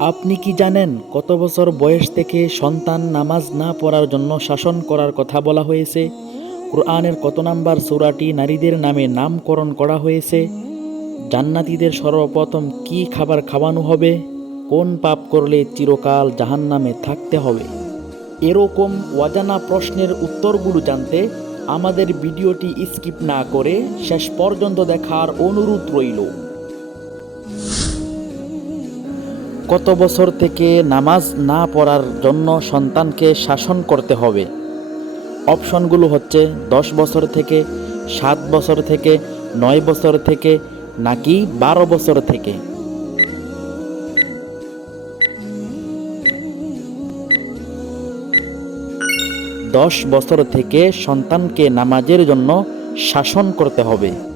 আপনি কি জানেন কত বছর বয়স থেকে সন্তান নামাজ না পড়ার জন্য শাসন করার কথা বলা হয়েছে? কোরআনের কত নাম্বার সূরাটি নারীদের নামে নামকরণ করা হয়েছে? জান্নাতীদের সর্বপ্রথম কি খাবার খাওয়ানো হবে? কোন পাপ করলে চিরকাল জাহান্নামে থাকতে হবে? এরকম অজানা প্রশ্নের উত্তরগুলো জানতে আমাদের ভিডিওটি স্কিপ না করে শেষ পর্যন্ত দেখার অনুরোধ রইল। কত বছর থেকে নামাজ না পড়ার জন্য সন্তানকে শাসন করতে হবে? অপশনগুলো হচ্ছে দশ বছর থেকে, সাত বছর থেকে, নয় বছর থেকে, নাকি বারো বছর থেকে? দশ বছর থেকে সন্তানকে নামাজের জন্য শাসন করতে হবে।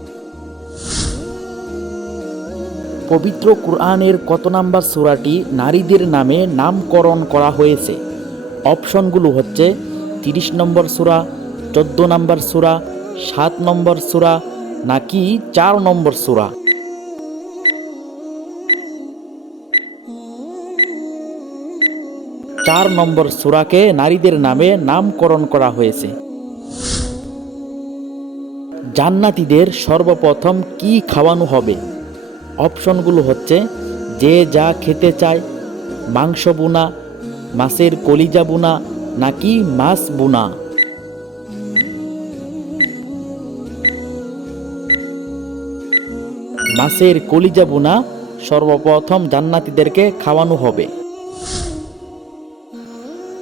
পবিত্র কোরআনের কত নাম্বার সূরাটি নারীদের নামে নামকরণ করা হয়েছে? অপশনগুলো হচ্ছে তিরিশ নম্বর সূরা, চোদ্দ নম্বর সূরা, সাত নম্বর সূরা, নাকি চার নম্বর সূরা? চার নম্বর সূরাকে নারীদের নামে নামকরণ করা হয়েছে। জান্নাতীদের সর্বপ্রথম কি খাওয়ানো হবে? অপশনগুলো হচ্ছে যে যা খেতে চায়, মাংস বোনা, মাছের কলিজা বোনা নাকি মাছ বোনা। মাছের কলিজা বোনা সর্বপ্রথম জান্নাতীদেরকে খাওয়ানো হবে।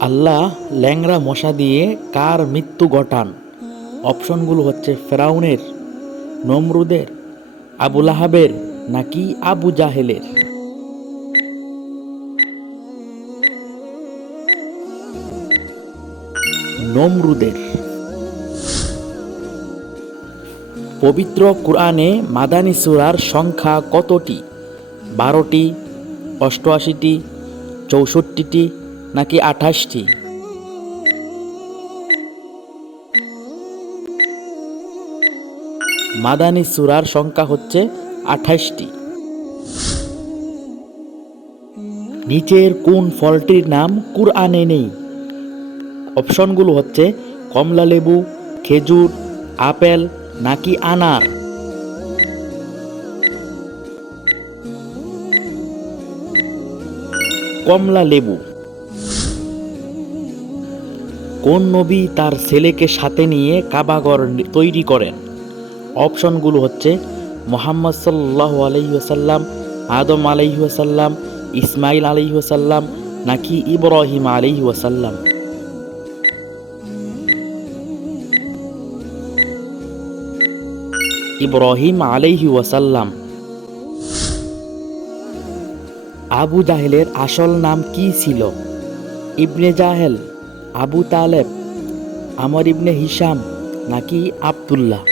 আল্লাহ ল্যাংড়া মশা দিয়ে কার মৃত্যু ঘটান? অপশনগুলো হচ্ছে ফেরাউনের, নমরুদের আবুল আহাবের নাকি আবু জাহেলের? নমরুদের। পবিত্র কোরআনে মাদানী সুরার সংখ্যা কতটি? বারোটি, অষ্টআশিটি, চৌষট্টিটি, নাকি আঠাশটি? মাদানী সুরার সংখ্যা হচ্ছে আঠাশটি। নিচের কোন ফলটির নাম কুরআনে নেই? অপশনগুলো হচ্ছে কমলা লেবু, খেজুর, আপেল নাকি আনার। কমলা লেবু। কোন নবী তার ছেলেকে সাথে নিয়ে কাবাগর তৈরি করেন? অপশনগুলো হচ্ছে মোহাম্মদ সাল্লাহ আলহিহাসাল্লাম আদম আলহিহাসাল্লাম ইসমাইল আলহিহাসাল্লাম নাকি ইব্রাহিম আলহিহাসাল্লাম ইব্রাহিম আলাইহি ওয়াসাল্লাম। আবু জাহেলের আসল নাম কি ছিল? ইবনে জাহেল, আবু তালেব, আমর ইবনে হিসাম নাকি আবদুল্লাহ?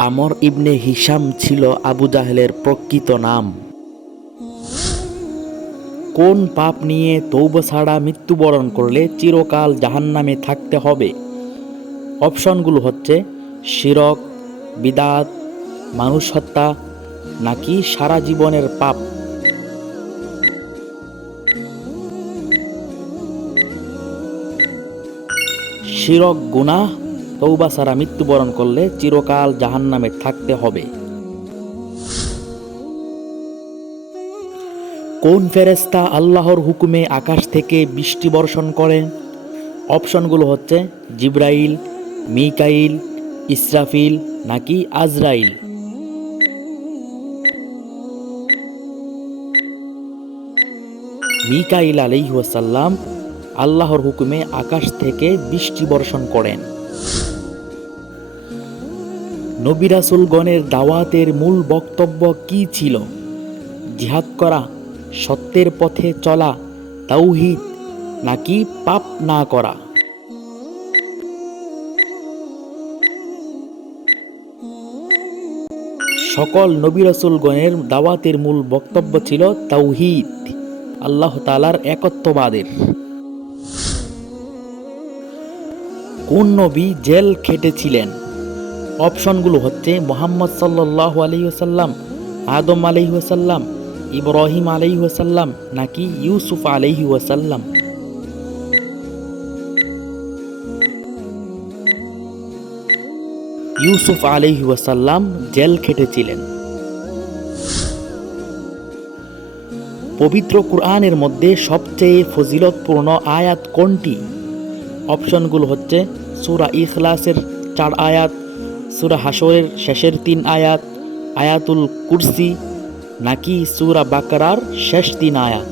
আমর ইবনে হিসাম ছিল আবু জাহেলের প্রকৃত নাম। কোন পাপ নিয়ে তৌব ছাড়া মৃত্যুবরণ করলে চিরকাল জাহান্নামে থাকতে হবে? অপশনগুলো হচ্ছে, শিরক, বিদাত মানুষ হত্যা নাকি সারা জীবনের পাপ? শিরক গুনাহ তৌবা ছাড়া মৃত্যুবরণ করলে চিরকাল জাহান্নামে থাকতে হবে। কোন ফেরেস্তা আল্লাহর হুকুমে আকাশ থেকে বৃষ্টি বর্ষণ করেন? অপশনগুলো হচ্ছে জিব্রাইল, মিকাইল, ইসরাফিল নাকি আজরাইল। মিকাইল আলাইহাসাল্লাম আল্লাহর হুকুমে আকাশ থেকে বৃষ্টি বর্ষণ করেন। নবিরাসুলগণের দাওয়াতের মূল বক্তব্য কি ছিল? জিহাদ করা, সত্যের পথে চলা, তাওহিদ, নাকি পাপ না করা? সকল নবী রসুলগণের দাওয়াতের মূল বক্তব্য ছিল তাওহিদ, আল্লাহ তালার একত্ববাদের। কোন নবী জেল খেটেছিলেন? অপশনগুলো হচ্ছে মোহাম্মদ সাল্লাহ আলহিহাসাল্লাম আদম আলহিহাসাল্লাম ইব্রাহিম আলহিহাসাল্লাম নাকি ইউসুফ আলহি ওয়াসাল্লাম। ইউসুফ আলহি ওয়াসাল্লাম জেল খেটেছিলেন। পবিত্র কুরআনের মধ্যে সবচেয়ে ফজিলতপূর্ণ আয়াত কোনটি? অপশনগুলো হচ্ছে সুরা ইখলাসের চার আয়াত সুরা হাসরের শেষের তিন আয়াত, আয়াতুল কুরসি, নাকি সুরা বাকরার শেষ তিন আয়াত।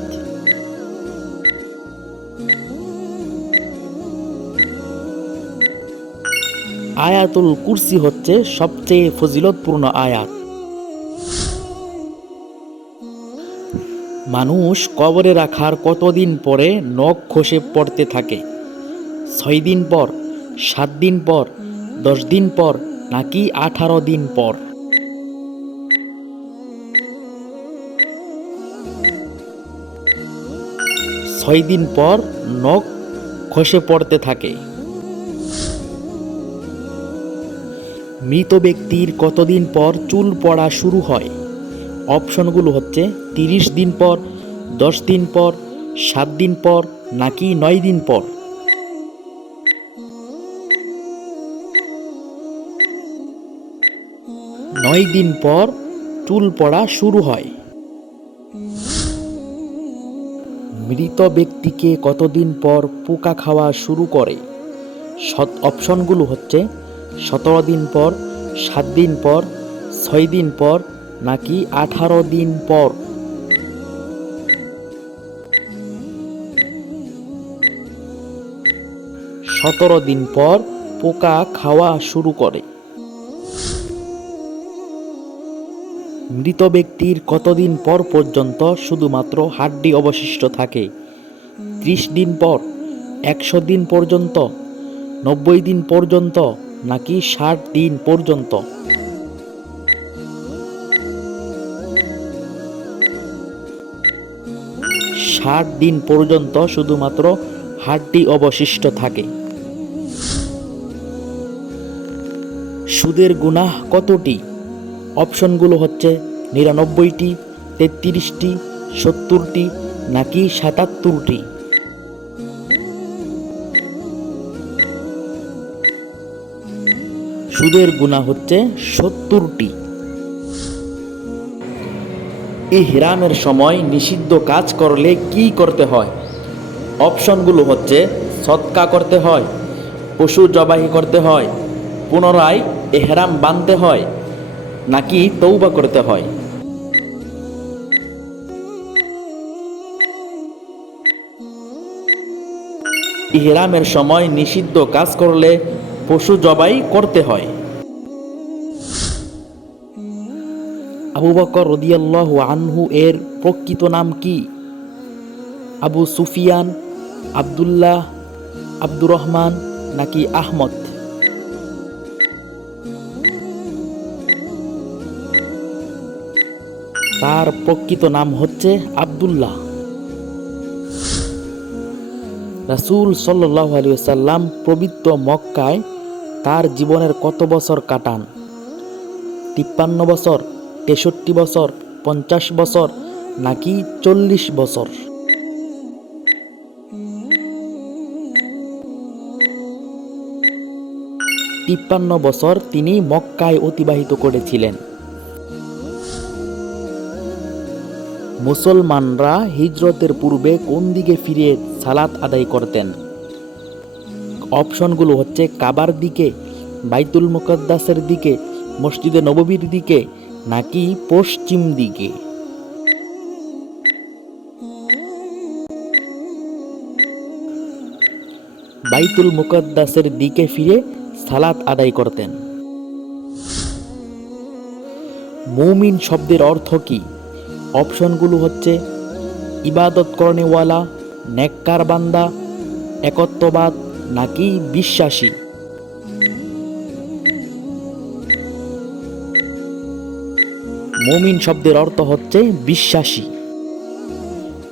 আয়াতুল কুরসি হচ্ছে সবচেয়ে ফজিলতপূর্ণ আয়াত। মানুষ কবরে রাখার কতদিন পরে নখ খসে পড়তে থাকে? ছয় দিন পর, সাত দিন পর, দশ দিন পর নাকি আঠারো দিন পর? ছয় দিন পর নখ খসে পড়তে থাকে। মৃত ব্যক্তির কতদিন পর চুল পড়া শুরু হয়? অপশনগুলো হচ্ছে তিরিশ দিন পর, দশ দিন পর, সাত দিন পর, নাকি নয় দিন পর? নয় দিন পর চুল পড়া শুরু হয়। মৃত ব্যক্তিকে কতদিন পর পোকা খাওয়া শুরু করে? সৎ অপশনগুলো হচ্ছে সতেরো দিন পর, সাত দিন পর, ছয় দিন পর, নাকি আঠারো দিন পর? সতেরো দিন পর পোকা খাওয়া শুরু করে। মৃত ব্যক্তির কতদিন পর পর্যন্ত শুধুমাত্র হাড্ডি অবশিষ্ট থাকে? ত্রিশ দিন পর, একশো দিন পর্যন্ত, নব্বই দিন পর্যন্ত, নাকি ষাট দিন পর্যন্ত? ষাট দিন পর্যন্ত শুধুমাত্র হাড্ডি অবশিষ্ট থাকে। সুদের গুনাহ কতটি? অপশনগুলো হচ্ছে নিরানব্বইটি, তেত্রিশটি, সত্তরটি, নাকি সাতাত্তরটি? সুদের গুণা হচ্ছে সত্তরটি। এই হিরামের সময় নিষিদ্ধ কাজ করলে কি করতে হয়? অপশনগুলো হচ্ছে সৎকা করতে হয়, পশু জবাহি করতে হয়, পুনরায় এহরাম বাঁধতে হয় নাকি তৌবা করতে হয়? ইহরামের সময় নিষিদ্ধ কাজ করলে পশু জবাই করতে হয়। আবু বকর রদিয়াল্লাহু আনহু এর প্রকৃত নাম কি? আবু সুফিয়ান, আবদুল্লাহ, আব্দুর রহমান নাকি আহমদ? তার প্রকৃত নাম হচ্ছে আবদুল্লাহ। রাসুল সাল্লাহ আলী সাল্লাম পবিত্র মক্কায় তার জীবনের কত বছর কাটান? তিপ্পান্ন বছর, তেষট্টি বছর, পঞ্চাশ বছর, নাকি চল্লিশ বছর? তিপ্পান্ন বছর তিনি মক্কায় অতিবাহিত করেছিলেন। মুসলমানরা হিজরতের পূর্বে কোন দিকে ফিরে সালাত আদায় করতেন? অপশনগুলো হচ্ছে কাবার দিকে, বাইতুল মুকদ্দাসের দিকে, মসজিদে নববীর দিকে, নাকি পশ্চিম দিকে? বাইতুল মুকদ্দাসের দিকে ফিরে সালাত আদায় করতেন। মুমিন শব্দের অর্থ কি? অপশনগুলো হচ্ছে ইবাদত কর্নেওয়ালা নেককার বান্দা, একত্ববাদ নাকি বিশ্বাসী। মুমিন শব্দের অর্থ হচ্ছে বিশ্বাসী।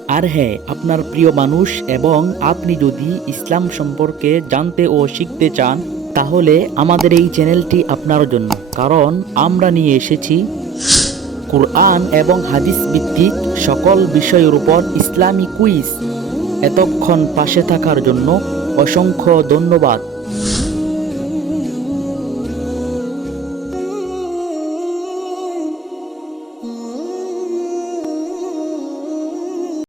আর হ্যাঁ আপনার প্রিয় মানুষ এবং আপনি যদি ইসলাম সম্পর্কে জানতে ও শিখতে চান, তাহলে আমাদের এই চ্যানেলটি আপনার জন্য। কারণ আমরা নিয়ে এসেছি কোরআন এবং হাদিস ভিত্তিক সকল বিষয়ের উপর ইসলামী কুইজ। এতক্ষণ পাশে থাকার জন্য অসংখ্য ধন্যবাদ।